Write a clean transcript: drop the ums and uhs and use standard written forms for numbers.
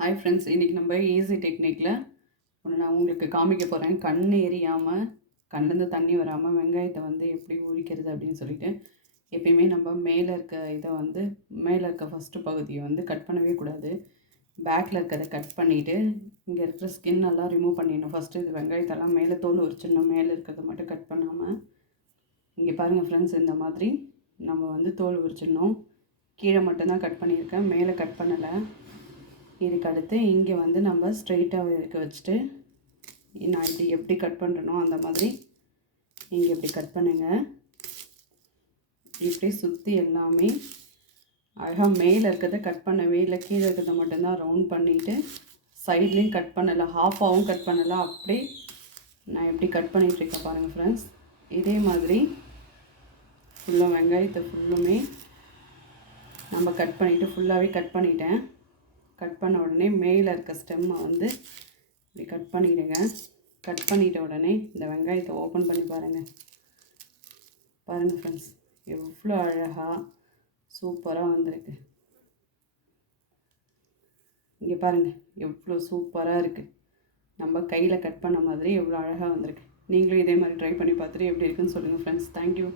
Hi friends, இன்றைக்கி நம்ம easy டெக்னிக்கில் ஒன்று நான் உங்களுக்கு காமிக்க போகிறேன். கண் எரியாமல், கண்லேருந்து தண்ணி வராமல் வெங்காயத்தை வந்து எப்படி உரிக்கிறது அப்படின்னு சொல்லிட்டு. எப்பயுமே நம்ம மேலே இருக்க இதை வந்து மேலே இருக்க ஃபஸ்ட்டு பகுதியை வந்து கட் பண்ணவே கூடாது. பேக்கில் இருக்கிறத கட் பண்ணிவிட்டு இங்கே இருக்கிற ஸ்கின் எல்லாம் ரிமூவ் பண்ணிடணும். ஃபஸ்ட்டு இது வெங்காயத்தெல்லாம் மேலே தோல் உரிச்சிடணும். மேலே இருக்கிறத மட்டும் கட் பண்ணாமல் இங்கே பாருங்கள் ஃப்ரெண்ட்ஸ், இந்த மாதிரி நம்ம வந்து தோல் உரிச்சிடணும். கீழே மட்டும்தான் கட் பண்ணியிருக்கேன், மேலே கட் பண்ணலை. இதுக்கு அடுத்து இங்கே வந்து நம்ம ஸ்ட்ரைட்டாக இருக்க வச்சுட்டு நான் இப்படி எப்படி கட் பண்ணுறனோ அந்த மாதிரி இங்கே இப்படி கட் பண்ணுங்கள். இப்படி சுற்றி எல்லாமே அழகாக மேலே இருக்கிறத கட் பண்ணவே இல்லை, கீழே இருக்கிறத மட்டும்தான் ரவுண்ட் பண்ணிவிட்டு சைட்லேயும் கட் பண்ணலை, ஹாஃபாகவும் கட் பண்ணலை. அப்படி நான் எப்படி கட் பண்ணிகிட்ருக்கேன் பாருங்கள் ஃப்ரெண்ட்ஸ். இதே மாதிரி ஃபுல்லாக வெங்காயத்தை ஃபுல்லுமே நம்ம கட் பண்ணிவிட்டு ஃபுல்லாகவே கட் பண்ணிட்டேன். கட் பண்ண உடனே மேலே இருக்க ஸ்டெம்மை வந்து இப்படி கட் பண்ணிவிடுங்க. கட் பண்ணிட்ட உடனே இந்த வெங்காயத்தை ஓப்பன் பண்ணி பாருங்கள். பாருங்கள் ஃப்ரெண்ட்ஸ், எவ்வளோ அழகாக சூப்பராக வந்திருக்கு. இங்கே பாருங்கள் எவ்வளோ சூப்பராக இருக்குது. நம்ம கையில் கட் பண்ண மாதிரி எவ்வளோ அழகாக வந்திருக்கு. நீங்களும் இதே மாதிரி ட்ரை பண்ணி பார்த்துட்டு எப்படி இருக்குன்னு சொல்லுங்கள் ஃப்ரெண்ட்ஸ். தேங்க்யூ.